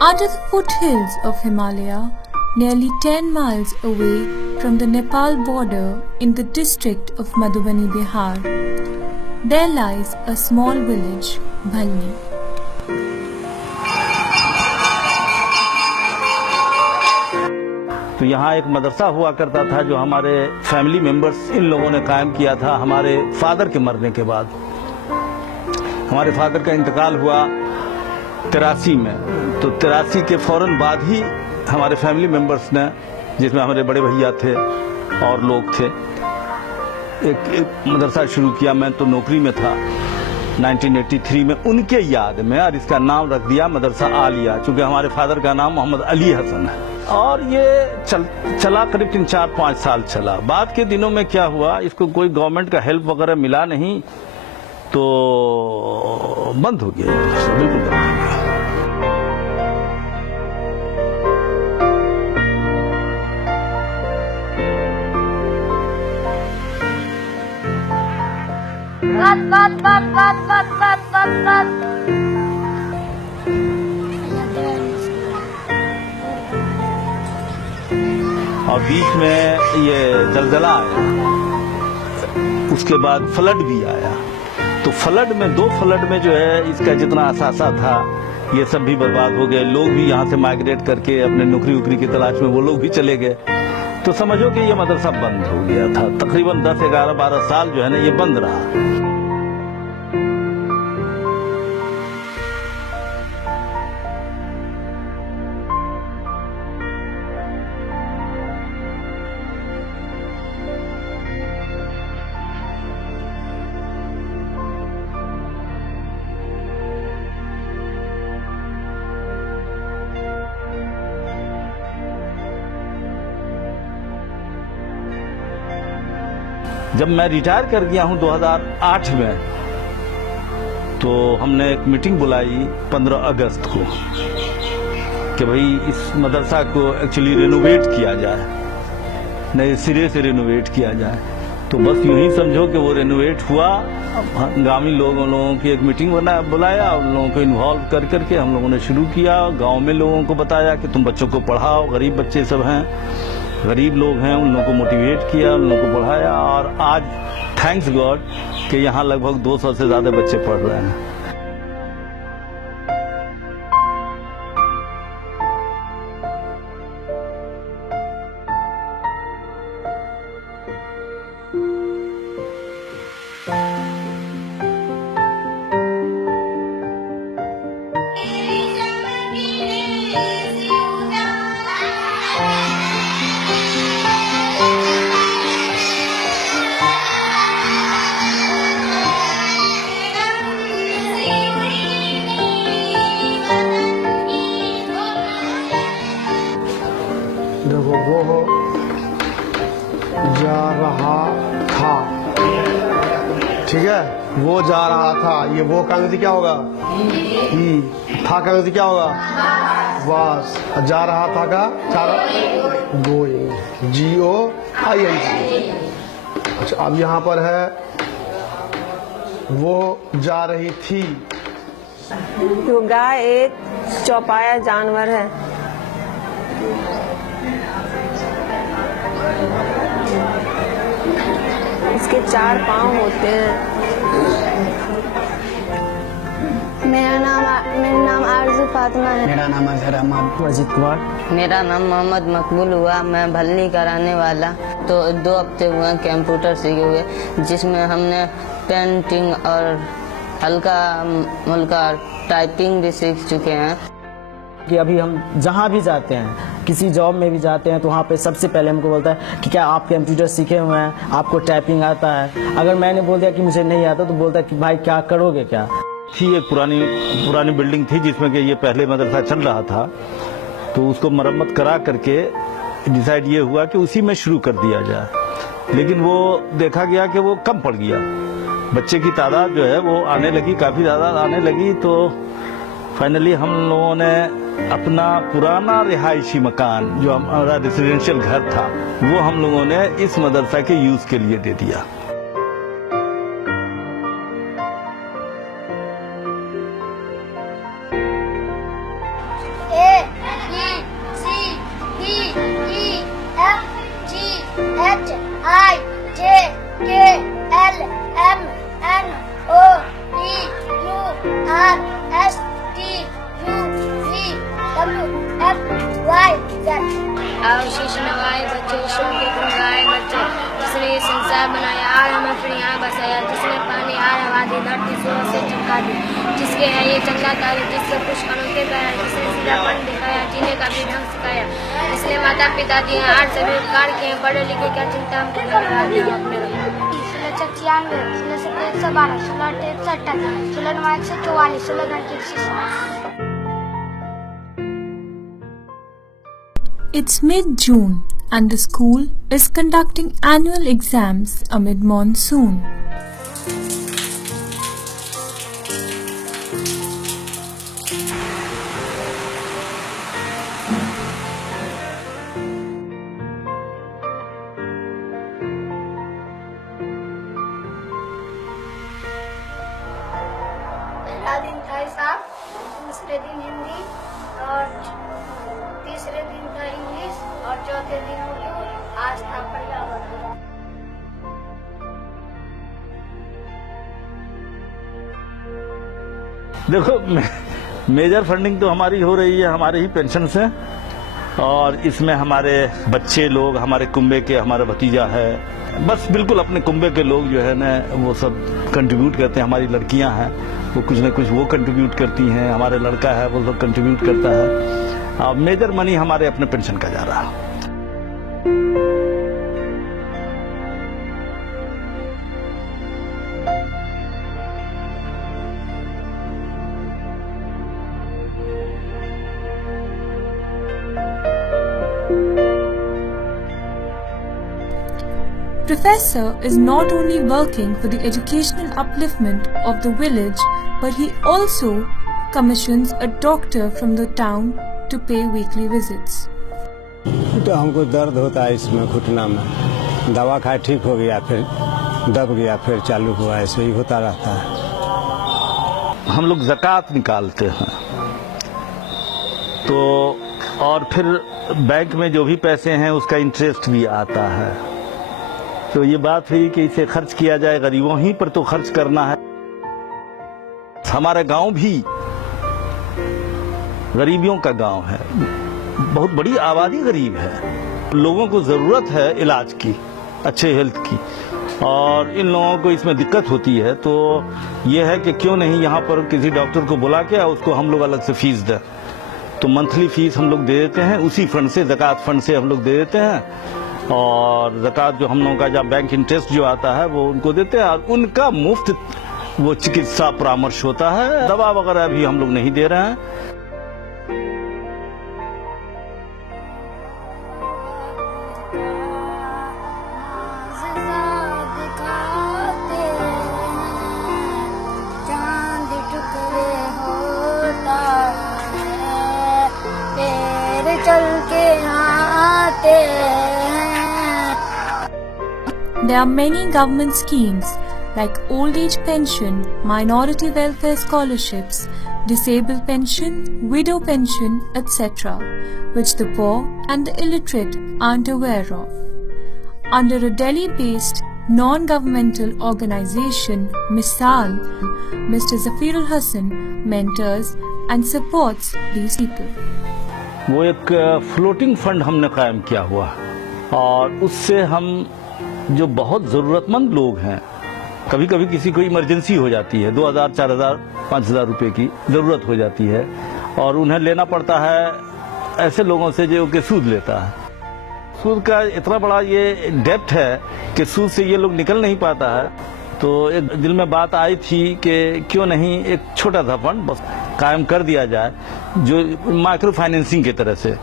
Under the foothills of Himalaya, nearly 10 miles away from the Nepal border in the district of Madhubani, Bihar, there lies a small village, Bhalni. तो यहाँ एक मदरसा हुआ करता था जो हमारे फैमिली मेंबर्स इन लोगों ने कायम किया था हमारे फादर के मरने के बाद। हमारे फादर का इंतकाल हुआ 83 में, तो 83 के फौरन बाद ही हमारे फैमिली मेंबर्स ने, जिसमें हमारे बड़े भैया थे और लोग थे, एक मदरसा शुरू किया। मैं तो नौकरी में था 1983 में, उनके याद में, और इसका नाम रख दिया मदरसा आलिया, चूँकि हमारे फादर का नाम मोहम्मद अली हसन है। और ये चला करीब 4-5 साल चला। बाद के दिनों में क्या हुआ, इसको कोई गवर्नमेंट का हेल्प वगैरह मिला नहीं, तो बंद हो गया, बिल्कुल बंद हो गया। और बीच में ये जलजला आया, उसके बाद फ्लड भी आया। तो फ्लड में, 2 फ्लड में जो है इसका जितना असासा था ये सब भी बर्बाद हो गए। लोग भी यहाँ से माइग्रेट करके अपने नौकरी वोकरी की तलाश में वो लोग भी चले गए। तो समझो कि ये मदरसा बंद हो गया था। तकरीबन 10, 11, 12 साल जो है ना ये बंद रहा। जब मैं रिटायर कर गया हूं 2008 में, तो हमने एक मीटिंग बुलाई 15 अगस्त को कि भाई इस मदरसा को एक्चुअली रिनोवेट किया जाए, नए सिरे से रिनोवेट किया जाए। तो बस यूं ही समझो कि वो रिनोवेट हुआ। गांवी लोगों की एक मीटिंग बुलाया, उन लोगों को इन्वॉल्व कर करके हम लोगों ने शुरू किया। गांव में लोगों को बताया कि तुम बच्चों को पढ़ाओ, गरीब बच्चे सब हैं, गरीब लोग हैं, उन लोगों को मोटिवेट किया, उन लोगों को पढ़ाया। और आज थैंक्स गॉड कि यहाँ लगभग 200 से ज़्यादा बच्चे पढ़ रहे हैं। देखो वो जा रहा था, ठीक है, वो जा रहा था। ये वो का अंग्रेजी क्या होगा? था का अंग्रेजी क्या होगा? बस। जा रहा था का गोइंग, GOING। अच्छा, अब यहाँ पर है वो जा रही थी। तो गाय एक चौपाया जानवर है। इसके 4 पाँव होते हैं। मेरा नाम आरजू फातिमा है। मेरा नाम अजहर अहमद अजीत कुमार। मेरा नाम मोहम्मद मकबूल हुआ। मैं भल्ली का रहने वाला। तो 2 हफ्ते हुए कंप्यूटर सीखे हुए, जिसमें हमने पेंटिंग और हल्का मुल्का टाइपिंग भी सीख चुके हैं। कि अभी हम जहाँ भी जाते हैं, किसी जॉब में भी जाते हैं, तो वहाँ पे सबसे पहले हमको बोलता है कि क्या आप कंप्यूटर सीखे हुए हैं, आपको टाइपिंग आता है। अगर मैंने बोल दिया कि मुझे नहीं आता, तो बोलता है कि भाई क्या करोगे क्या। थी एक पुरानी बिल्डिंग थी जिसमें कि ये पहले मदरसा चल रहा था, तो उसको मरम्मत करा करके डिसाइड ये हुआ कि उसी में शुरू कर दिया जाए। लेकिन वो देखा गया कि वो कम पड़ गया, बच्चे की तादाद जो है वो आने लगी, काफ़ी ज़्यादा आने लगी। तो फाइनली हम लोगों ने अपना पुराना रिहायशी मकान, जो हमारा रेसिडेंशियल घर था, वो हम लोगों ने इस मदरसा के यूज़ के लिए दे दिया। IJKLMNOPQRSTUVWXYZ। आओ शीश नवाए बच्चे ईश्वर के गुण गाए बच्चे, जिसने ये संसार बनाया आज हमें फिर यहाँ बसाया, जिसने पानी आज हवा दी धरती सूरज से चमका दी, जिसके है ये चंगा तारे जिससे कुछ अनोखे पैर, जिसने सीधापन दिखाया जीने का भी ढंग सिखाया, जिसने माता पिता दिए आज सभी उपकार किए, पढ़े लिखे क्या चिंता हमको लगा दिया अपने 1696, 16 112, 16 158, 16 144, 16 160। It's mid-June and the school is conducting annual exams amid monsoon. पहला दिन था हिसाब, दूसरे दिन हिंदी और तीसरे दिन था इंग्लिश और चौथे दिन उर्दू, आज था पर्यावरण। देखो मेजर फंडिंग तो हमारी हो रही है हमारे ही पेंशन से, और इसमें हमारे बच्चे लोग, हमारे कुंबे के, हमारा भतीजा है, बस बिल्कुल अपने कुंबे के लोग जो है ना वो सब कंट्रीब्यूट करते हैं। हमारी लड़कियां हैं वो कुछ न कुछ वो कंट्रीब्यूट करती हैं, हमारे लड़का है वो सब कंट्रीब्यूट करता है। अब मेजर मनी हमारे अपने पेंशन का जा रहा है। Professor is not only working for the educational upliftment of the village, but he also commissions a doctor from the town to pay weekly visits. तो हमको दर्द होता है इसमें घुटना में, दवा खाए ठीक हो गया, फिर दब गया, फिर चालू हुआ, ऐसे ही होता रहता है। हम लोग ज़कात निकालते हैं तो, और फिर बैंक में जो भी पैसे हैं उसका इंटरेस्ट भी आता है। तो ये बात हुई कि इसे खर्च किया जाए, गरीबों ही पर तो खर्च करना है। हमारा गांव भी गरीबियों का गांव है, बहुत बड़ी आबादी गरीब है, लोगों को ज़रूरत है इलाज की, अच्छे हेल्थ की, और इन लोगों को इसमें दिक्कत होती है। तो ये है कि क्यों नहीं यहाँ पर किसी डॉक्टर को बुला के उसको हम लोग अलग से फीस दें। तो मंथली फीस हम लोग दे देते हैं, उसी फंड से, ज़कात फंड से हम लोग दे देते हैं, और ज़कात जो हम लोगों का जब बैंक इंटरेस्ट जो आता है वो उनको देते हैं, और उनका मुफ्त वो चिकित्सा परामर्श होता है। दवा वगैरह भी हम लोग नहीं दे रहे हैं। There are many government schemes like old age pension, minority welfare scholarships, disabled pension, widow pension, etc., which the poor and the illiterate aren't aware of. Under a Delhi-based non-governmental organization, Misal, Mr. Zafirul Hassan mentors and supports these people. वो एक floating fund हमने कायम किया हुआ, और उससे हम जो बहुत ज़रूरतमंद लोग हैं, कभी कभी किसी को इमरजेंसी हो जाती है, 2000, 4000, 5000 रुपए की ज़रूरत हो जाती है, और उन्हें लेना पड़ता है ऐसे लोगों से जो कि सूद लेता है। सूद का इतना बड़ा ये डेप्थ है कि सूद से ये लोग निकल नहीं पाता है। तो एक दिल में बात आई थी कि क्यों नहीं एक छोटा सा फंड बस कायम कर दिया जाए, जो माइक्रो फाइनेंसिंग की तरह से,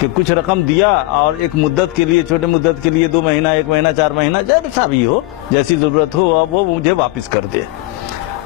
कि कुछ रकम दिया और एक मुद्दत के लिए, छोटे मुद्दत के लिए 2 महीना, 1 महीना, 4 महीना, जैसा भी हो, जैसी ज़रूरत हो, अब वो मुझे वापस कर दे।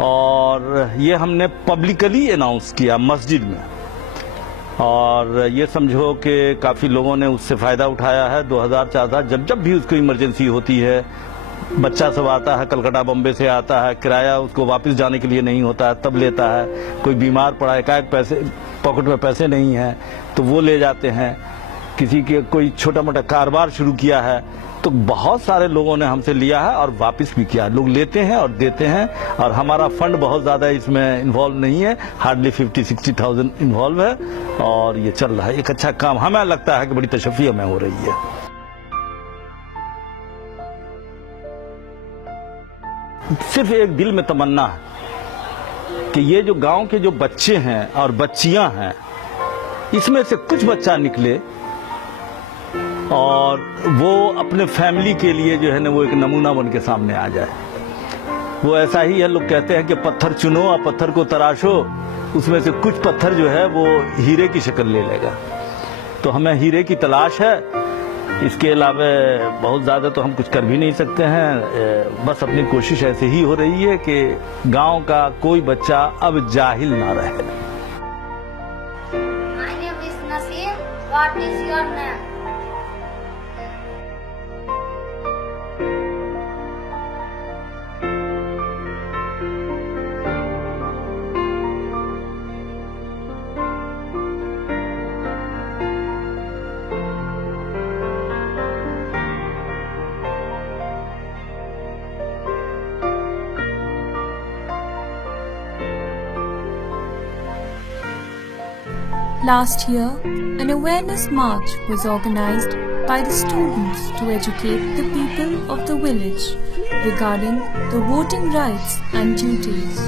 और ये हमने पब्लिकली अनाउंस किया मस्जिद में, और ये समझो कि काफ़ी लोगों ने उससे फ़ायदा उठाया है। 2000, 4000 जब भी उसको इमरजेंसी होती है, बच्चा सब आता है, कलकत्ता बम्बे से आता है, किराया उसको वापस जाने के लिए नहीं होता है, तब लेता है। कोई बीमार पड़ा है, एकाएक पैसे पॉकेट में पैसे नहीं हैं तो वो ले जाते हैं। किसी के कोई छोटा मोटा कारोबार शुरू किया है तो बहुत सारे लोगों ने हमसे लिया है और वापस भी किया। लोग लेते हैं और देते हैं, और हमारा फंड बहुत ज़्यादा इसमें इन्वॉल्व नहीं है, हार्डली 50-60,000 इन्वॉल्व है, और ये चल रहा है। एक अच्छा काम हमें लगता है कि बड़ी तशफ़ी हमें हो रही है। सिर्फ एक दिल में तमन्ना है कि ये जो गांव के जो बच्चे हैं और बच्चियां हैं, इसमें से कुछ बच्चा निकले और वो अपने फैमिली के लिए जो है ना वो एक नमूना बन के सामने आ जाए। वो ऐसा ही है, लोग कहते हैं कि पत्थर चुनो और पत्थर को तराशो, उसमें से कुछ पत्थर जो है वो हीरे की शक्ल ले लेगा। तो हमें हीरे की तलाश है, इसके अलावा बहुत ज़्यादा तो हम कुछ कर भी नहीं सकते हैं। बस अपनी कोशिश ऐसे ही हो रही है कि गांव का कोई बच्चा अब जाहिल ना रहे। My name is Nasir. What is your name? Last year, an awareness march was organized by the students to educate the people of the village regarding the voting rights and duties.